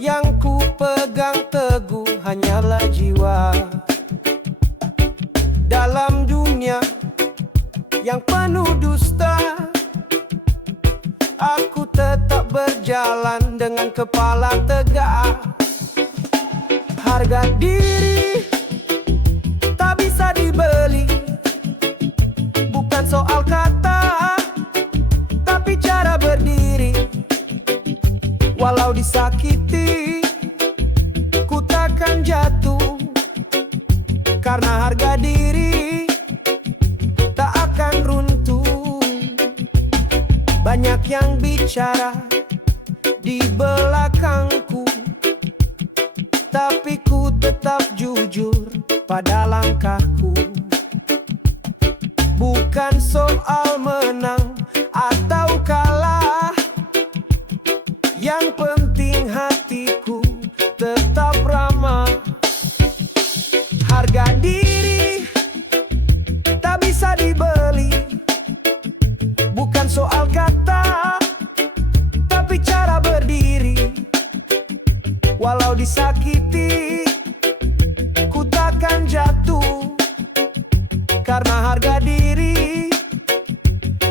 Yang ku pegang teguh hanyalah jiwa. Dalam dunia yang penuh dusta, aku tetap berjalan dengan kepala tegak. Harga diri tak bisa dibeli, bukan soal kata, tapi cara berdiri. Walau disakiti, ku takkan jatuh, karena harga diri tak akan runtuh. Banyak yang bicara di belakangku, tapi ku tetap jujur pada langkahku. Bukan soal menang atau kalah, yang penting hatiku tetap ramah. Harga diri tak bisa dibeli, bukan soal kata, tapi cara berdiri. Walau disakiti, ku takkan jatuh, karena harga diri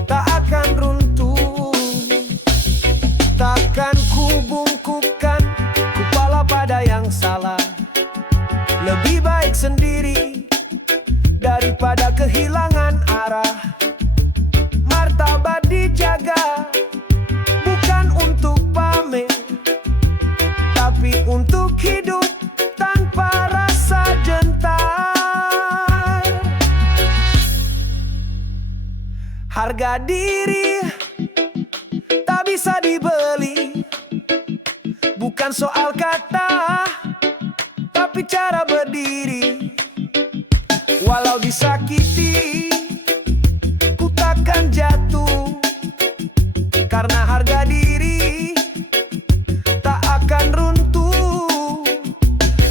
tak akan runtuh. Takkan ku bungkukkan kepala pada yang salah. Lebih baik sendiri daripada kehilangan arah. Martabat dijaga, bukan untuk pamer, tapi untuk hidup tanpa rasa gentar. Harga diri tak bisa dibeli, bukan soal kata, tapi cara berdiri. Walau disakiti, ku takkan jatuh, karena harga diri tak akan runtuh.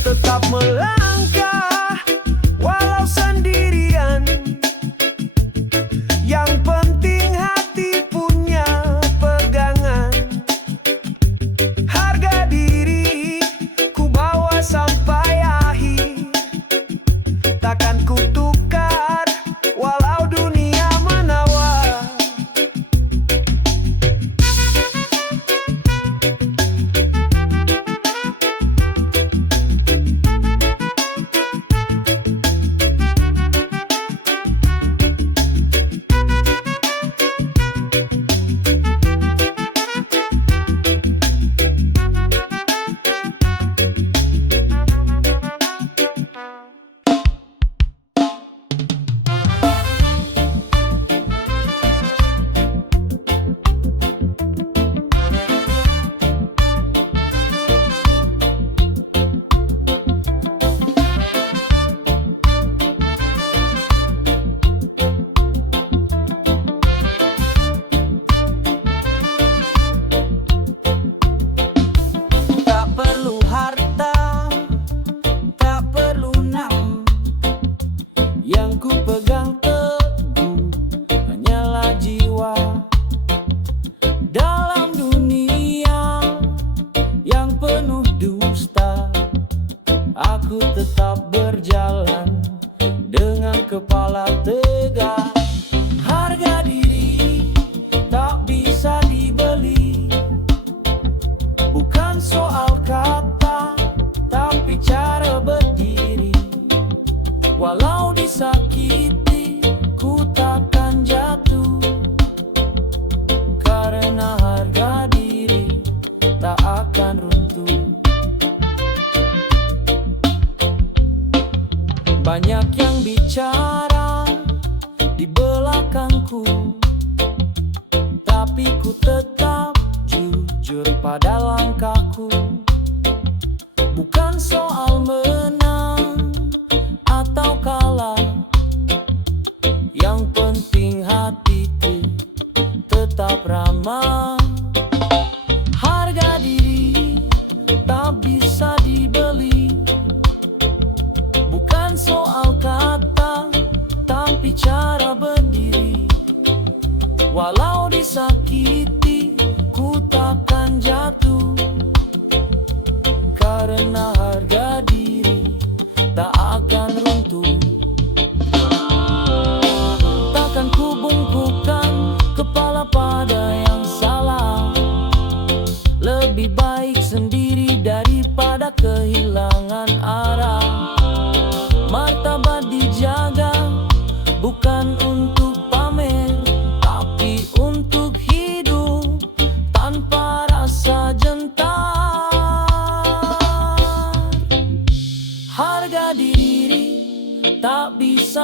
Tetap melangkah walau sendirian, yang penting hati punya pegangan. Harga diri ku bawa sampai akhir, takkan ku tukar walau dunia menawar. Tak perlu harta, tak perlu nama, yang ku pegang teguh hanyalah jiwa. Dalam dunia yang penuh dusta, aku tetap berjalan dengan kepala tegak. Harga diri tak bisa dibeli, bukan soal kata, tapi cara berdiri. Walau disakiti, ku takkan jatuh, karena harga diri tak akan runtuh. Banyak yang bicara di belakangku, tapi ku tetap jujur pada langkahku. Bukan soal menang atau kalah, yang penting hatiku tetap ramah. Harga diri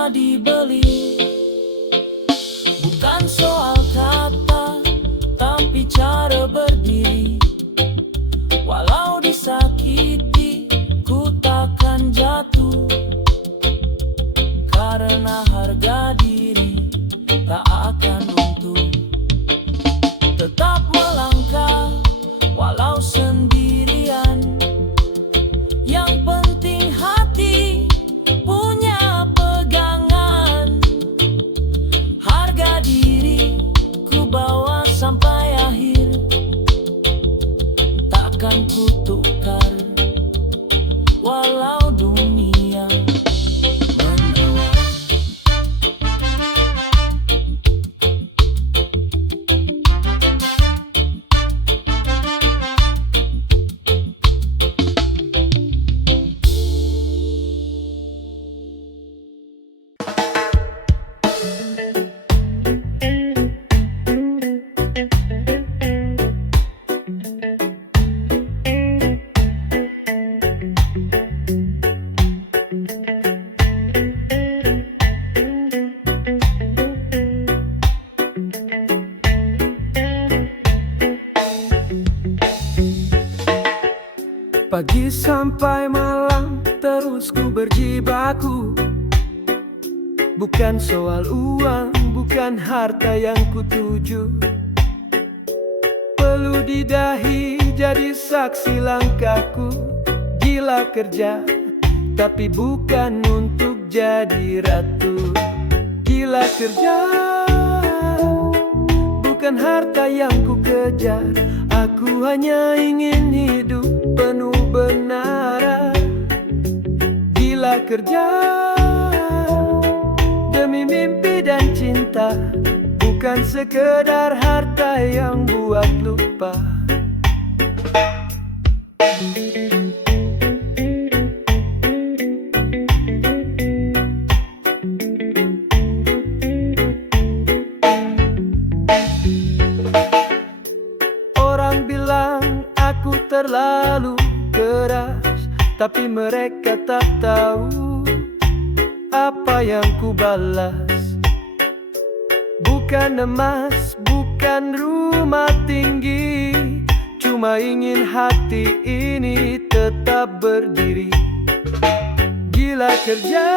bisa dibeli. Bukan soal kata, tapi cara berdiri. Walau disakiti, ku takkan jatuh, karena harga diri tak akan runtuh. Tetap melangkah walau sendirian. Yang penting hati punya pegangan. Harga diri ku bawa sampai akhir, takkan ku tukar walau dunia menawan. Pagi sampai malam terus ku berjibaku. Bukan soal uang, bukan harta yang ku tuju. Perlu di dahi jadi saksi langkahku. Gila kerja, tapi bukan untuk jadi ratu. Gila kerja, bukan harta yang ku kejar. Aku hanya ingin hidup penuh benaran. Gila kerja demi mimpi dan cinta, bukan sekedar harta yang buat lupa. Orang bilang aku terlalu keras, tapi mereka tak tahu apa yang ku balas. Bukan emas, bukan rumah tinggi, cuma ingin hati ini tetap berdiri. Gila kerja,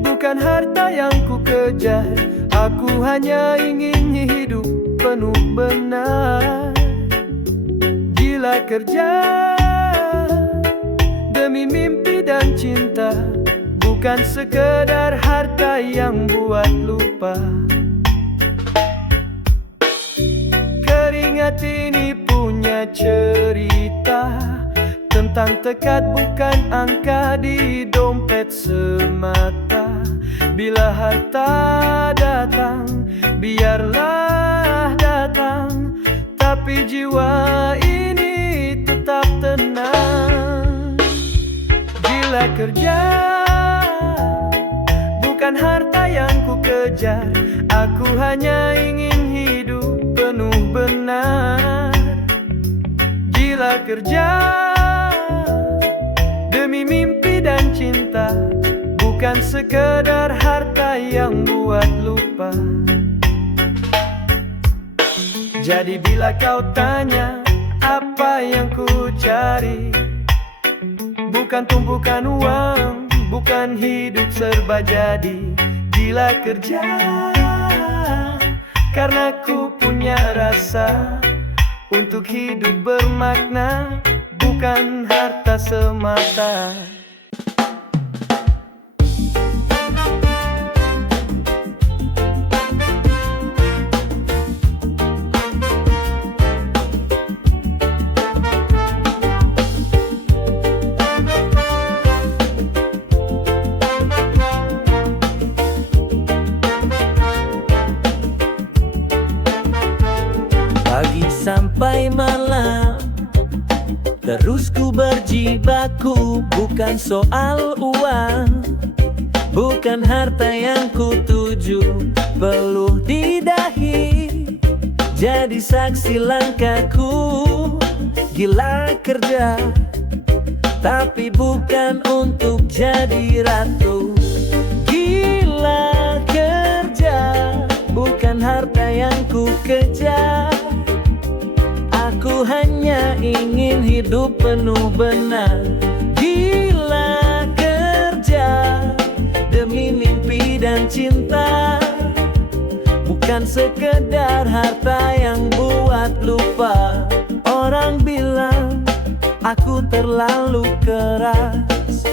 bukan harta yang ku kejar. Aku hanya ingin hidup penuh benar. Gila kerja demi mimpi dan cinta, bukan sekedar harta yang buat lupa. Keringat ini punya cerita tentang tekad bukan angka di dompet semata. Bila harta datang, biarlah datang, tapi jiwa ini tetap tenang. Gila kerja, bukan harta yang ku kejar. Aku hanya ingin hidup penuh benar. Gila kerja demi mimpi dan cinta, bukan sekedar harta yang buat lupa. Jadi bila kau tanya apa yang ku cari, bukan tumpukan uang, bukan hidup serba jadi. Gila kerja karena ku punya rasa untuk hidup bermakna, bukan harta semata. Pagi sampai malam terus ku berjibaku. Bukan soal uang, bukan harta yang ku tuju. Peluh di dahi jadi saksi langkahku. Gila kerja, tapi bukan untuk jadi ratu. Gila kerja, bukan harta yang ku kejar. Aku hanya ingin hidup penuh benar. Gila kerja, demi mimpi dan cinta. Bukan sekedar harta yang buat lupa. Orang bilang aku terlalu keras,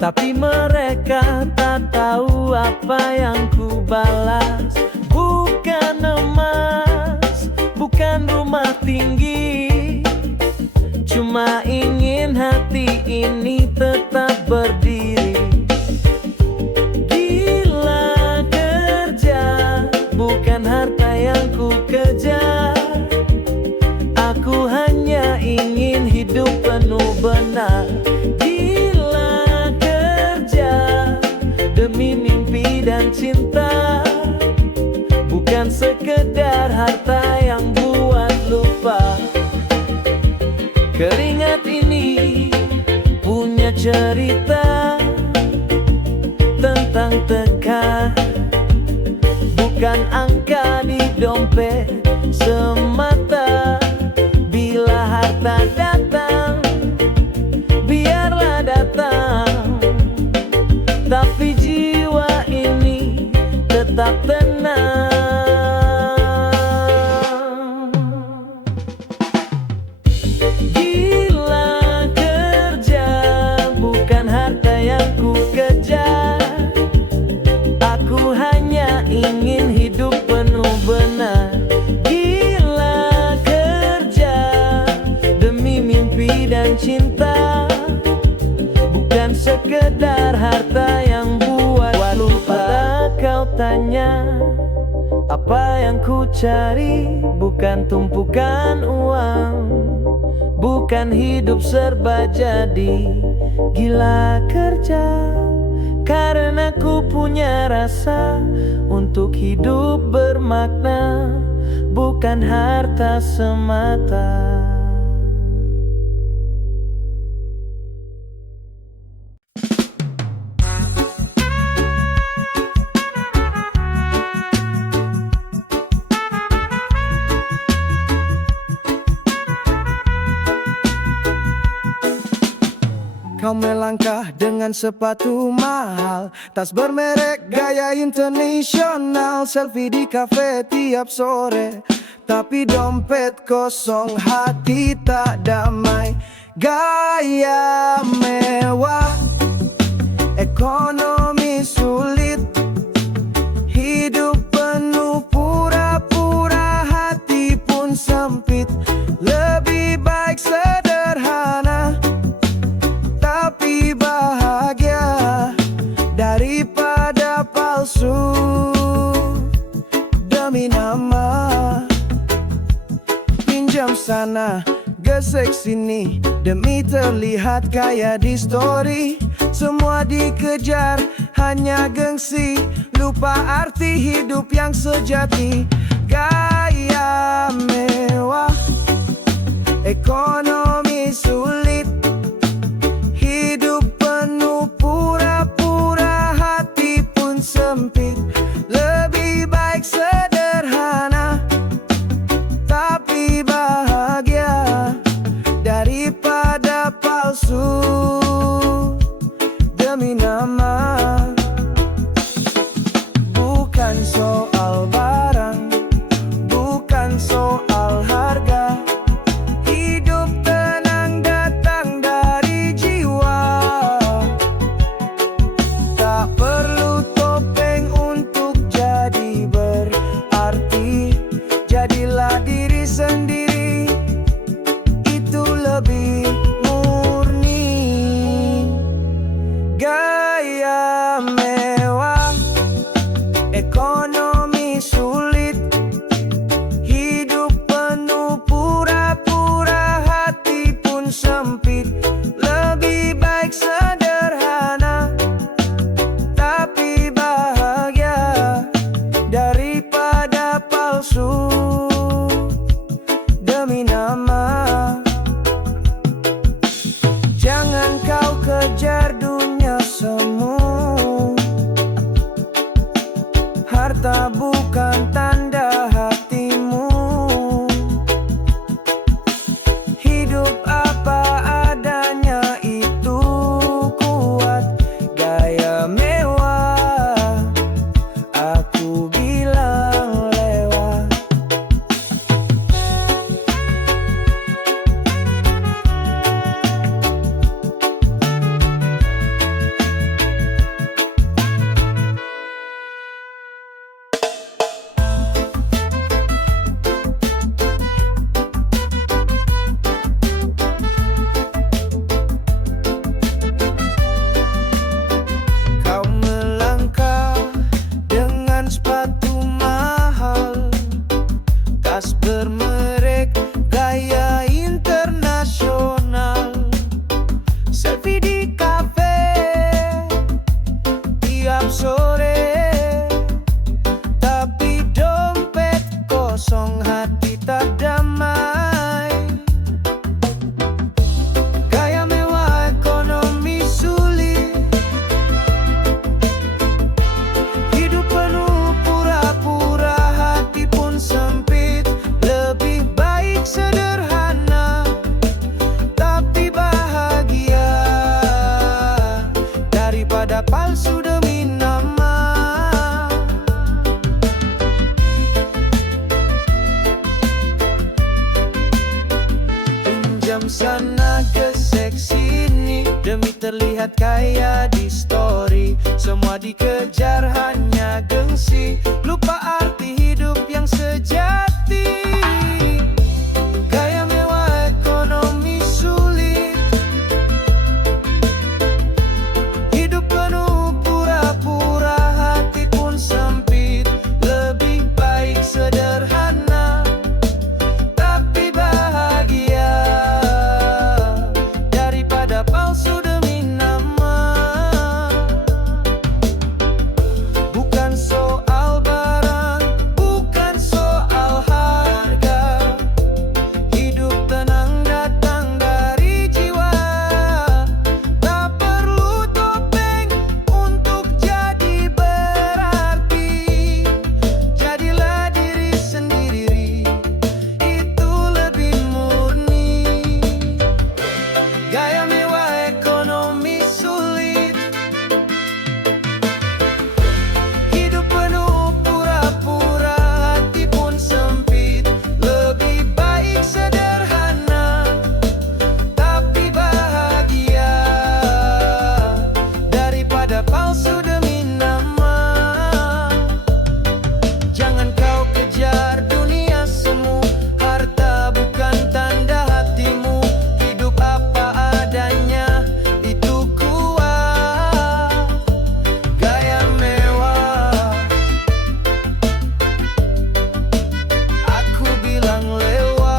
tapi mereka tak tahu apa yang ku balas. Bukan emas, bukan rumah tinggi, cuma ingin hati ini tetap berdiri. Gila kerja, bukan harta yang ku kejar. Aku hanya ingin hidup penuh benar. Gila kerja, demi mimpi dan cinta. Bukan sekedar harta yang buat lupa. Keringat ini punya cerita tentang tekan, bukan angka di dompet semata. Bila harta datang, biarlah datang, tapi jiwa ini tetap tenang. Gila kerja, bukan harta yang ku kejar. Aku hanya ingin hidup penuh benar. Gila kerja, demi mimpi dan cinta. Bukan sekedar harta yang buat lupa. Kau tanya apa yang ku cari, bukan tumpukan uang, bukan hidup serba jadi. Gila kerja, karena ku punya rasa untuk hidup bermakna, bukan harta semata. Kau melangkah dengan sepatu mahal, tas bermerek gaya internasional, selfie di kafe tiap sore, tapi dompet kosong, hati tak damai. Gaya mewah, ekonomi sulit, hidup penuh pura-pura, hati pun sempit. Lebih baik sederhana tapi bahagia daripada palsu demi nama. Pinjam sana, gesek sini, demi terlihat kaya di story. Semua dikejar hanya gengsi, lupa arti hidup yang sejati. Gaya mewah, ekonomi sulit, hidup penuh pura-pura, hati pun sempit. Lebih baik sederhana tapi bahagia daripada palsu demi nama. Bukan soal barang, bukan soal harga, hidup tenang dan Tajam sana gesek sini demi terlihat kaya di story. Semua dikejar hanya gengsi, lupa arti hidup yang sejati. Gaya mewah ekonomi sulit, hidup penuh pura-pura, hati pun sempit. Lebih baik sederhana tapi bahagia daripada palsu demi nama. Bukan soal barang, bukan soal harga, hidup tenang datang dari jiwa. Tak perlu topeng untuk jadi berarti. Jadilah diri sendiri, itu lebih murni. Gaya mewah ekonomi sulit, hidup penuh pura-pura, hati pun sempit. Lebih baik sederhana tapi bahagia daripada palsu demi nama. Jangan kau kejar dunia semu, harta bukan tanda hatimu. Hidup apa adanya, itu kuat. Gaya mewah, aku bilang lewat.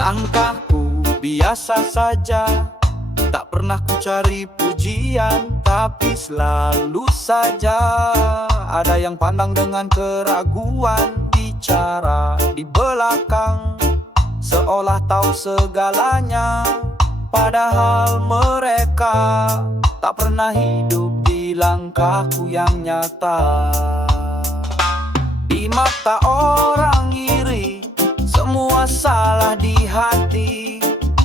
Langkahku biasa saja, tak pernah ku cari pujian, tapi selalu saja ada yang pandang dengan keraguan. Bicara di belakang seolah tahu segalanya, padahal mereka tak pernah hidup di langkahku yang nyata. Di mata orang iri, semua salah di hati.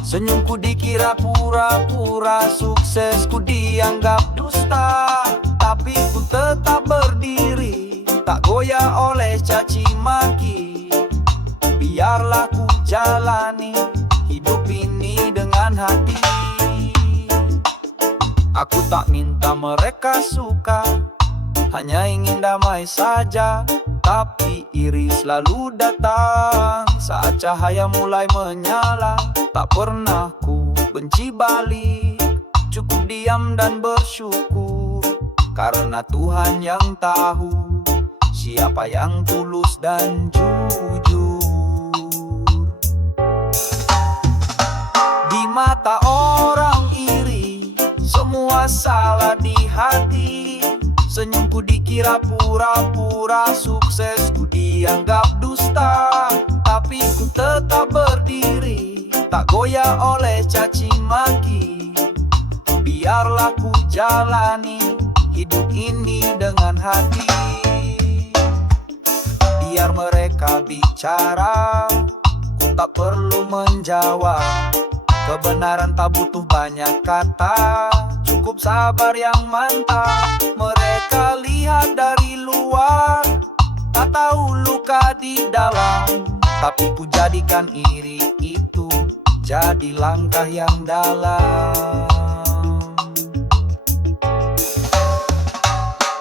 Senyumku dikira pura-pura, suksesku dianggap dusta. Tapi ku tetap berdiri, tak goyah oleh caci maki. Biarlah ku jalani hidup ini dengan hati. Aku tak minta mereka suka, hanya ingin damai saja. Tapi iri selalu datang saat cahaya mulai menyala. Tak pernah ku benci balik, cukup diam dan bersyukur, karena Tuhan yang tahu siapa yang tulus dan jujur. Di mata orang iri, semua salah di hati. Senyumku dikira pura-pura, suksesku dianggap dusta. Tapi ku tetap berdiri, tak goyah oleh caci maki. Biarlah ku jalani hidup ini dengan hati. Biar mereka bicara, ku tak perlu menjawab. Kebenaran tak butuh banyak kata, cukup sabar yang mantap. Mereka lihat dari luar, tak tahu luka di dalam. Tapi ku jadikan iri itu jadi langkah yang dalam.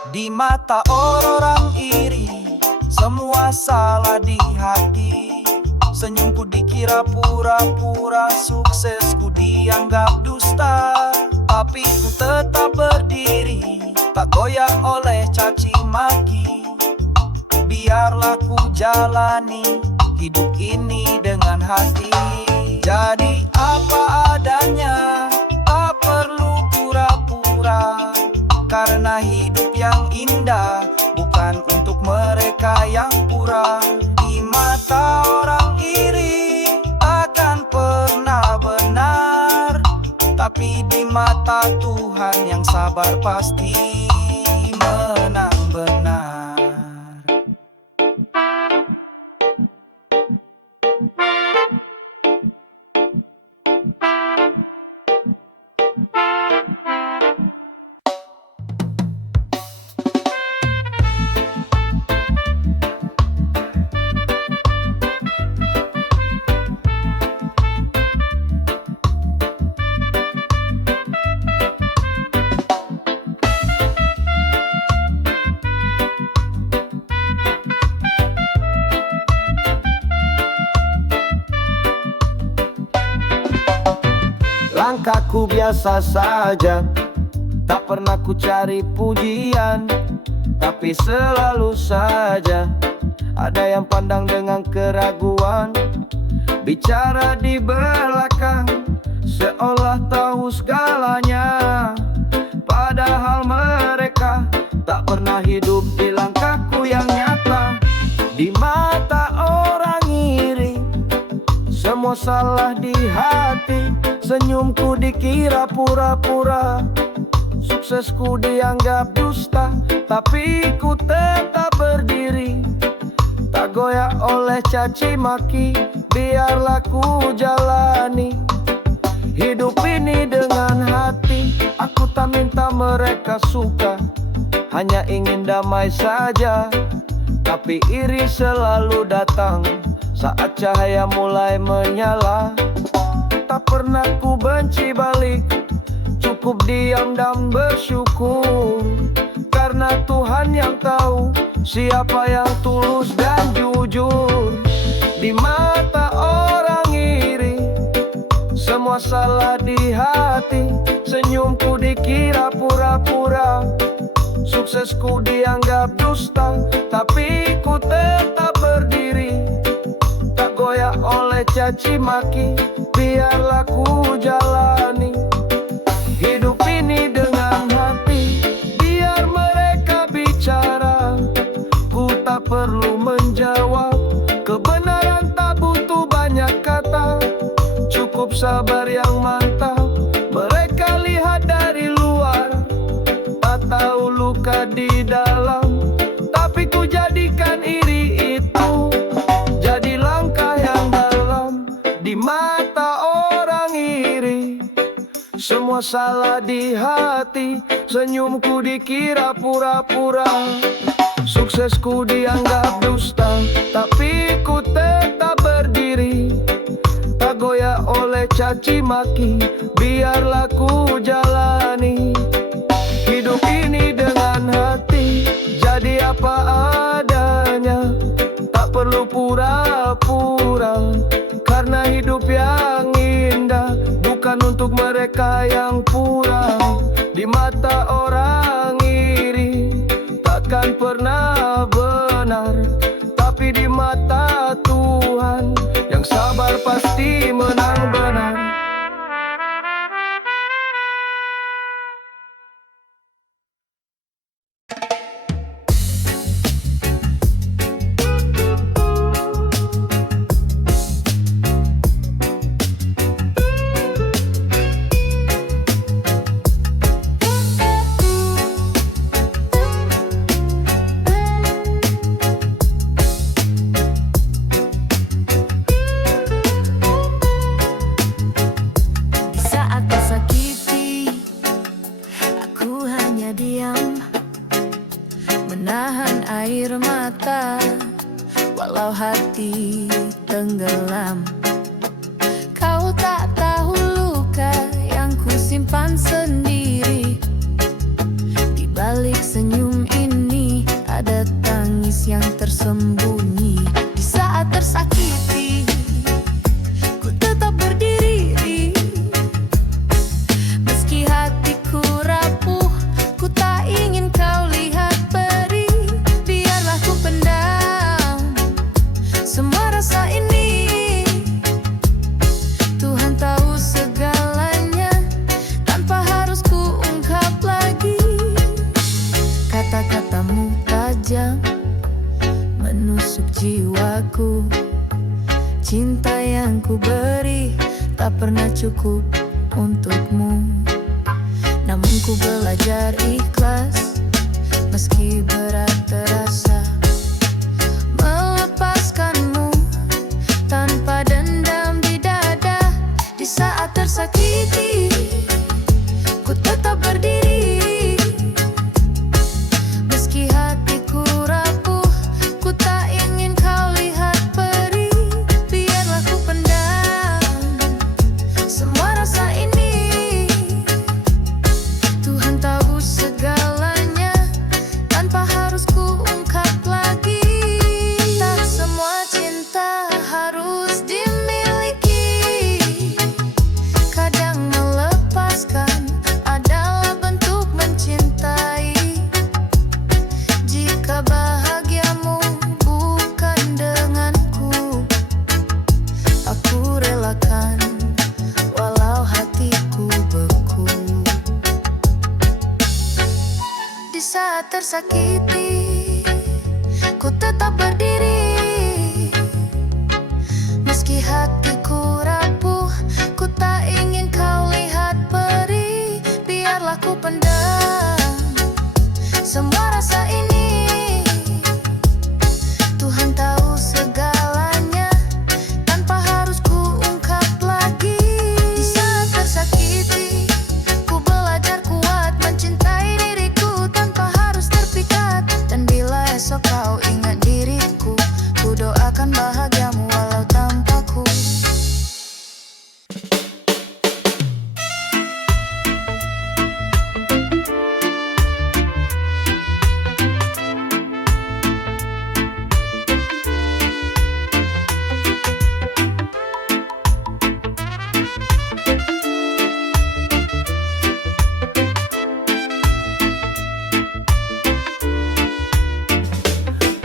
Di mata orang iri, semua salah di hati. Senyumku dikira pura-pura, suksesku dianggap dusta. Tapi ku tetap berdiri, tak goyah oleh caci maki. Biarlah ku jalani hidup ini dengan hati. Jadi apa adanya, tak perlu pura-pura, karena hidup yang indah bukan untuk mereka yang pura. Di mata orang iri takkan pernah Tapi di mata Tuhan yang sabar pasti menang benar. Langkahku biasa saja, tak pernah ku cari pujian, tapi selalu saja ada yang pandang dengan keraguan. Bicara di belakang, seolah tahu segalanya, padahal mereka tak pernah hidup di langkahku yang nyata. Di mata orang iri, semua salah di hati. Senyumku dikira pura-pura, suksesku dianggap dusta, tapi ku tetap berdiri, tak goyah oleh caci maki. Biarlah ku jalani hidup ini dengan hati. Aku tak minta mereka suka, hanya ingin damai saja. Tapi iri selalu datang saat cahaya mulai menyala. Tak pernah ku benci balik, cukup diam dan bersyukur, karena Tuhan yang tahu siapa yang tulus dan jujur. Di mata orang iri, semua salah di hati. Senyumku dikira pura-pura, suksesku dianggap dusta, tapi ku tetap berdiri, tak goyah oleh caci maki. Biarlah ku jalani hidup ini dengan hati. Biar mereka bicara, ku tak perlu menjawab. Kebenaran tak butuh banyak kata, cukup sabar yang mantap. Mereka lihat dari luar, tak tahu luka di dalam, tapi ku jadikan iri itu jadi langkah yang dalam. Di mata orang iri, semua salah di hati. Senyumku dikira pura-pura, suksesku dianggap dusta, tapi ku tetap berdiri, tak goyah oleh caci maki. Biarlah ku jalani hidup ini dengan hati, jadi apa adanya, tak perlu pura-pura. Karena hidup yang indah bukan untuk mereka yang pura. Di mata orang iri takkan pernah benar, tapi di mata Tuhan yang sabar pasti menang benar. Menahan air mata walau hati tenggelam. Kau tak tahu luka yang ku simpan sendiri. Di balik senyum ini ada tangis yang tersembunyi. Di saat tersakiti, ku tetap berdiri. Meski hatiku rapuh, ku tak ingin kau lihat perih. Biarlah ku pendam semua rasa ini. Tuhan tahu segalanya tanpa harus ku ungkap lagi. Kata-katamu tajam menusuk jiwaku. Cinta yang ku beri tak pernah cukup untukmu. Namun ku belajar ikhlas, meski berat terasa, melepaskanmu tanpa dendam di dada. Di saat tersakiti, ku tetap berdiri. Meski hatiku rapuh, ku tak ingin kau lihat perih. Biarlah ku pendam semua rasa ini. Tuhan tahu segalanya, tanpa harus ku ungkap lagi. Tak semua cinta harus dimiliki. Kadang melepaskan adalah bentuk mencintai. Jika bahagiamu bukan denganku, aku relakan walau hatiku beku. Di saat tersakiti, ku tetap berdiri. Meski hatiku rapuh, ku tak ingin kau lihat perih. Biarlah ku pendam semua rasa ini. Tuhan tahu segalanya, tanpa harus ku ungkap lagi. Di saat tersakiti, ku belajar kuat mencintai diriku tanpa harus terpikat. Dan bila esok kau ingat diriku, ku doakan bahagiamu walau tanpaku.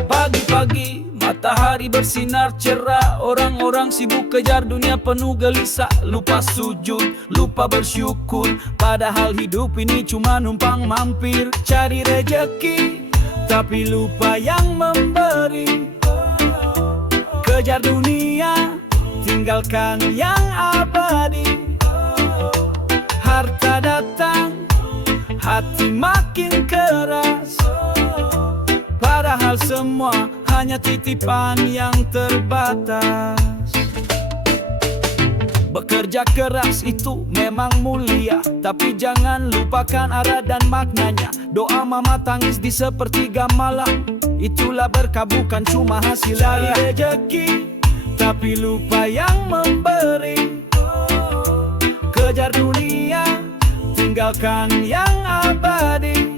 Pagi-pagi matahari bersinar cerah, orang-orang sibuk kejar dunia penuh gelisah. Lupa sujud, lupa bersyukur, padahal hidup ini cuma numpang mampir. Cari rejeki, tapi lupa yang memberi. Kejar dunia, tinggalkan yang abadi. Harta datang, hati makin keras, padahal semua hanya titipan yang terbatas. Bekerja keras itu memang mulia, tapi jangan lupakan arah dan maknanya. Doa mama tangis di sepertiga malam, itulah berkah bukan cuma hasil. Cari rejeki, tapi lupa yang memberi. Kejar dunia, tinggalkan yang abadi.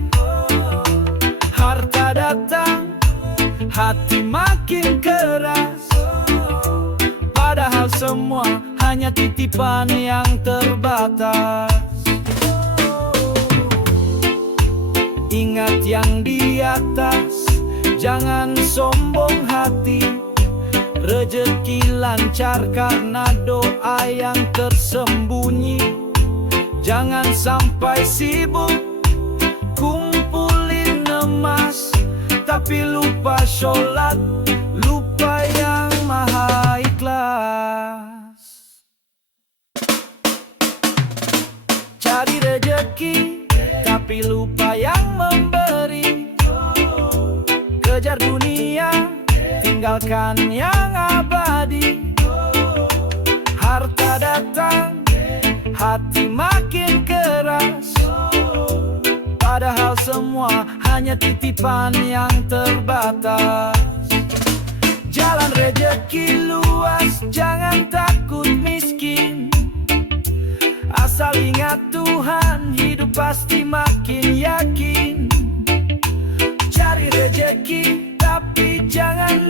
Harta datang, hati makin keras, padahal semua hanya titipan yang terbatas. Ingat yang di atas, jangan sombong hati. Rezeki lancar karena doa yang tersembunyi. Jangan sampai sibuk kumpulin emas, tapi lupa sholat, lupa yang maha ikhlas. Cari rejeki, tapi lupa yang memberi. Kejar dunia, tinggalkan yang abadi. Harta datang, hati makin keras, padahal semua hanya titipan yang terbatas. Jalan rejeki luas, jangan takut miskin. Asal ingat Tuhan, hidup pasti makin yakin. Cari rejeki, tapi jangan